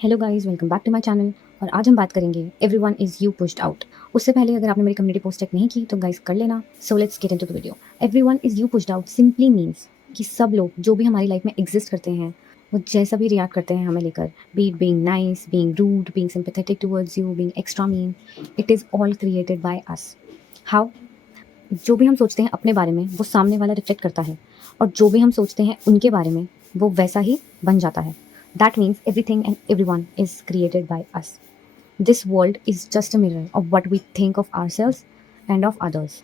Hello guys, welcome back to my channel. और आज हम बात करेंगे everyone is you pushed out. उससे पहले अगर आपने मेरी कम्युनिटी पोस्ट चेक नहीं की तो गाइस कर लेना। So let's get into the video. Everyone is you pushed out simply means कि सब लोग जो भी हमारी लाइफ में एग्जिस्ट करते हैं, वो जैसा भी रिएक्ट करते हैं हमें लेकर, be it being nice, being rude, being sympathetic towards you, being extra mean, it is all created by us. How? जो भी हम सोचते हैं अपने बारे में वो सामने वाला रिफ्लेक्ट करता है, और जो भी हम सोचते हैं उनके बारे में वो वैसा ही बन जाता है। That means everything and everyone is created by us. This world is just a mirror of what we think of ourselves and of others.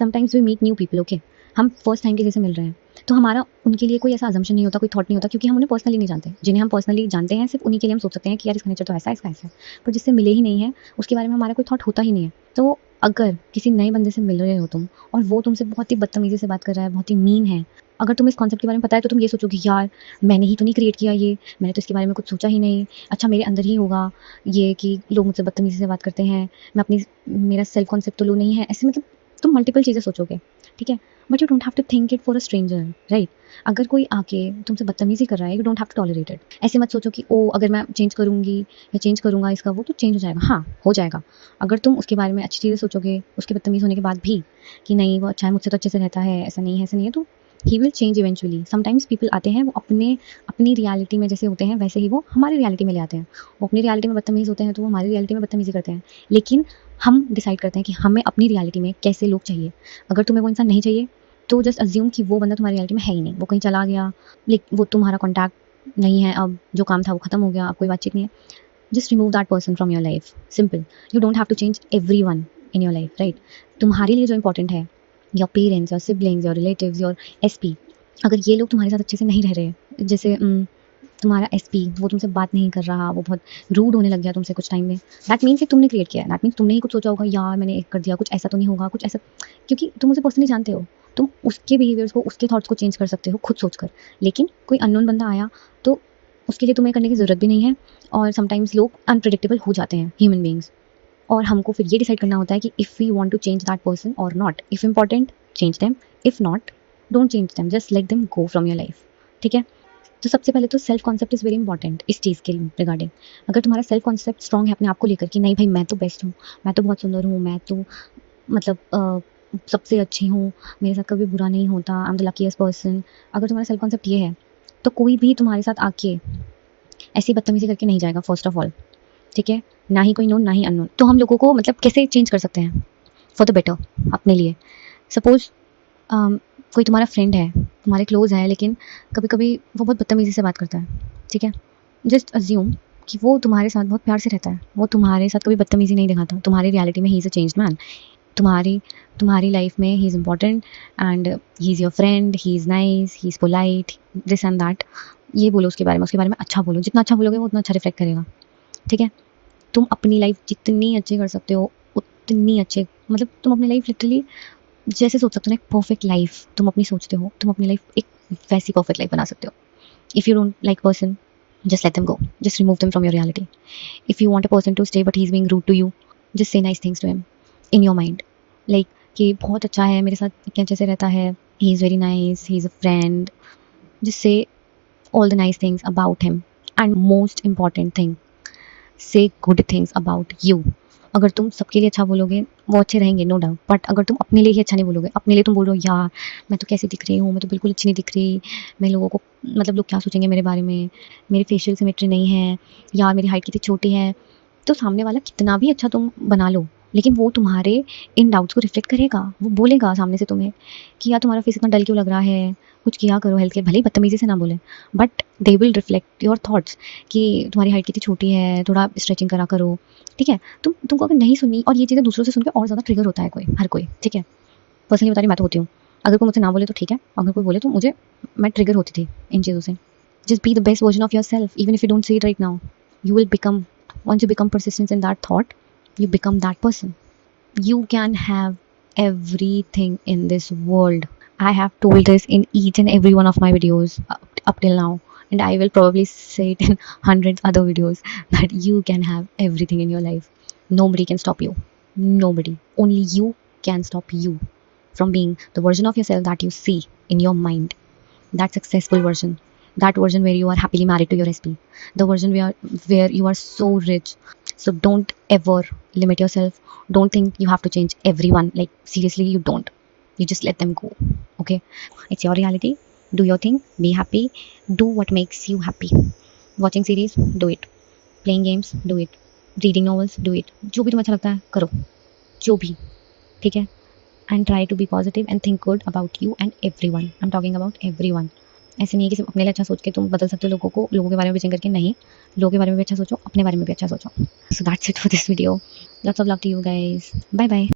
Sometimes we meet new people, okay, हम first time किसी से मिल रहे हैं तो हमारा उनके लिए कोई ऐसा अजम्पशन नहीं होता, कोई थॉट नहीं होता, क्योंकि हम उन्हें पर्सनली नहीं जानते। जिन्हें हम पर्सनली जानते हैं सिर्फ उन्हीं के लिए हम सोच सकते हैं कि यार इसका नेचर तो ऐसा है, इसका ऐसा है। पर जिससे मिले ही नहीं है उसके बारे में हमारा कोई थॉट होता ही नहीं है। तो अगर किसी नए बंदे से मिल रहे हो तुम और वो तुमसे बहुत ही बदतमीजी से बात कर रहा है, बहुत ही मीन है, अगर तुम इस कॉन्सेप्ट के बारे में पता है तो तुम ये सोचोगे यार मैंने ही तो नहीं क्रिएट किया ये, मैंने तो इसके बारे में कुछ सोचा ही नहीं, अच्छा मेरे अंदर ही होगा ये कि लोग मुझसे बदतमीजी से बात करते हैं, मैं अपनी मेरा सेल्फ कॉन्सेप्ट तो लो नहीं है ऐसे, मतलब तुम मल्टीपल चीज़ें सोचोगे, ठीक है। But you don't have to think it for a stranger, right. अगर कोई आके तुमसे बदतमीजी कर रहा है, you don't have to tolerate it. ऐसे मत सोचो कि ओ अगर मैं चेंज करूंगी या चेंज करूंगा इसका वो तो चेंज हो जाएगा। हाँ, हो जाएगा। अगर तुम उसके बारे में अच्छी चीज़ें सोचोगे उसके बदतमीज होने के बाद भी कि नहीं वो अच्छा है, मुझसे तो अच्छे से रहता है, ऐसा नहीं है, ऐसा नहीं है, तो he will change eventually. Sometimes people आते हैं वो अपनी रियलिटी में जैसे होते हैं वैसे ही वो हमारी रियलिटी में ले आते हैं। वो अपनी रियलिटी में बदतमीज होते हैं तो वो हमारी रियलिटी में बदतमीजी करते हैं। लेकिन हम डिसाइड करते हैं कि हमें अपनी रियलिटी में कैसे लोग चाहिए। अगर तुम्हें वो इंसान नहीं चाहिए तो जस्ट अज्यूम कि वो बंदा तुम्हारी रियलिटी में है ही नहीं, वो कहीं चला गया, लेकिन वो तुम्हारा कॉन्टैक्ट नहीं है, अब जो काम था वो खत्म हो गया, अब कोई बातचीत नहीं है। Just remove that person from your life, simple. You don't have to change everyone in your life, right. तुम्हारे लिए जो इंपॉर्टेंट है, your parents, your siblings, your relatives, your SP, अगर ये लोग तुम्हारे साथ अच्छे से नहीं रह रहे, जैसे तुम्हारा एसपी वो तुमसे बात नहीं कर रहा, वो बहुत रूड होने लग गया तुमसे कुछ टाइम में, दैट मीन्स कि तुमने क्रिएट किया है, दैट मीन्स तुमने ही कुछ सोचा होगा यार मैंने एक कर दिया, कुछ ऐसा तो नहीं होगा, कुछ ऐसा, क्योंकि तुम उसे पर्सनली जानते हो। तुम उसके बिहेवियर्स को, उसके थॉट्स को चेंज कर सकते हो खुद सोचकर। लेकिन कोई अननोन बंदा आया तो उसके लिए तुम्हें करने की ज़रूरत भी नहीं है। और समटाइम्स लोग अनप्रिडिक्टेबल हो जाते हैं, ह्यूमन बींग्स। और हमको फिर ये डिसाइड करना होता है कि if we want to change that person और not. If important change them, if not don't change them, just let them go from your life, ठीक है। तो सबसे पहले तो self concept is very important इस चीज़ के रिगार्डिंग। अगर तुम्हारा सेल्फ कॉन्सेप्ट स्ट्रॉन्ग है अपने आप को लेकर कि नहीं भाई मैं तो बेस्ट हूँ, मैं तो बहुत सुंदर हूँ, मैं तो मतलब सबसे अच्छी हूँ, मेरे साथ कभी बुरा नहीं होता, I am the luckiest person, अगर तुम्हारा सेल्फ कॉन्सेप्ट ये है तो कोई भी तुम्हारे साथ आके ऐसी बदतमीजी करके नहीं जाएगा, फर्स्ट ऑफ ऑल, ठीक है। ना ही कोई नोन ना ही अननोन। तो हम लोगों को मतलब कैसे चेंज कर सकते हैं फॉर द बेटर अपने लिए। सपोज कोई तुम्हारा फ्रेंड है, तुम्हारे क्लोज है, लेकिन कभी कभी वो बहुत बदतमीजी से बात करता है, ठीक है। जस्ट अज्यूम कि वो तुम्हारे साथ बहुत प्यार से रहता है, वो तुम्हारे साथ कभी बदतमीजी नहीं दिखाता, तुम्हारी रियलिटी में he is a changed man. तुम्हारी तुम्हारी लाइफ में he is important and he is your friend, he is nice, he is polite, this and that. ये बोलो उसके बारे में, उसके बारे में अच्छा बोलो, जितना अच्छा बोलोगे वो उतना अच्छा रिफ्लेक्ट करेगा, ठीक है। तुम अपनी लाइफ जितनी अच्छी कर सकते हो उतनी अच्छे, मतलब तुम अपनी लाइफ लिटरली जैसे सोच सकते हो ना, एक परफेक्ट लाइफ तुम अपनी सोचते हो, तुम अपनी लाइफ एक वैसी परफेक्ट लाइफ बना सकते हो। If you don't like person, just let them go, just remove them from your reality. If you want a person to stay but he's being rude to you, just say nice things to him in your mind, like कि बहुत अच्छा है मेरे साथ, इतने अच्छे से रहता है, he is very nice, he is a friend, just say all the nice things about him. And most important thing, say good things about you. अगर तुम सबके लिए अच्छा बोलोगे वो अच्छे रहेंगे, नो डाउट। बट अगर तुम अपने लिए ही अच्छा नहीं बोलोगे, अपने लिए तुम बोल रहे हो यार मैं तो कैसी दिख रही हूँ, मैं तो बिल्कुल अच्छी नहीं दिख रही, मैं लोगों को मतलब लोग क्या सोचेंगे मेरे बारे में, मेरी फेशियल सिमेट्री नहीं है, यार मेरी हाइट कितनी छोटी है, तो सामने वाला कितना भी अच्छा तुम बना लो लेकिन वो तुम्हारे इन डाउट्स को रिफ्लेक्ट करेगा। वो बोलेगा सामने से तुम्हें कि यार तुम्हारा फेस इतना डल क्यों लग रहा है, कुछ किया करो हेल्थ के, भले ही बदतमीजी से ना बोले, but they will reflect your thoughts कि तुम्हारी हाइट कितनी छोटी है, थोड़ा स्ट्रेचिंग करा करो, ठीक है। तुमको अगर नहीं सुननी, और ये चीज़ें दूसरों से सुनकर और ज़्यादा ट्रिगर होता है कोई, हर कोई, ठीक है। पर्सनली बता रही मैं तो होती हूँ, अगर कोई मुझसे ना बोले तो ठीक है, अगर कोई बोले तो मुझे, मैं ट्रिगर होती थी इन चीज़ों से। Just be the best version of your self even if you don't see it right now. You will become, once you become persistent in that thought, you become that person. You can have everything in this world. I have told this in each and every one of my videos up till now, and I will probably say it in hundreds other videos that you can have everything in your life. Nobody can stop you. Nobody. Only you can stop you from being the version of yourself that you see in your mind, that successful version. that version where you are happily married to your SP, the version where you are so rich. So don't ever limit yourself. Don't think you have to change everyone. Like seriously, you don't. You just let them go. Okay, it's your reality. Do your thing, be happy, do what makes you happy. Watching series, do it. Playing games, do it. Reading novels, do it. जो भी तुम्हें अच्छा लगता है करो, जो भी, ठीक है. And try to be positive and think good about you and everyone. I'm talking about everyone. ऐसे नहीं है कि सिर्फ अपने लिए अच्छा सोच के तुम बदल सकते हो लोगों को, लोगों के बारे में विचार करके नहीं. लोगों के बारे में भी अच्छा सोचो, अपने बारे में भी अच्छा सोचो. So that's it for this video. Lots of love to you guys. Bye bye.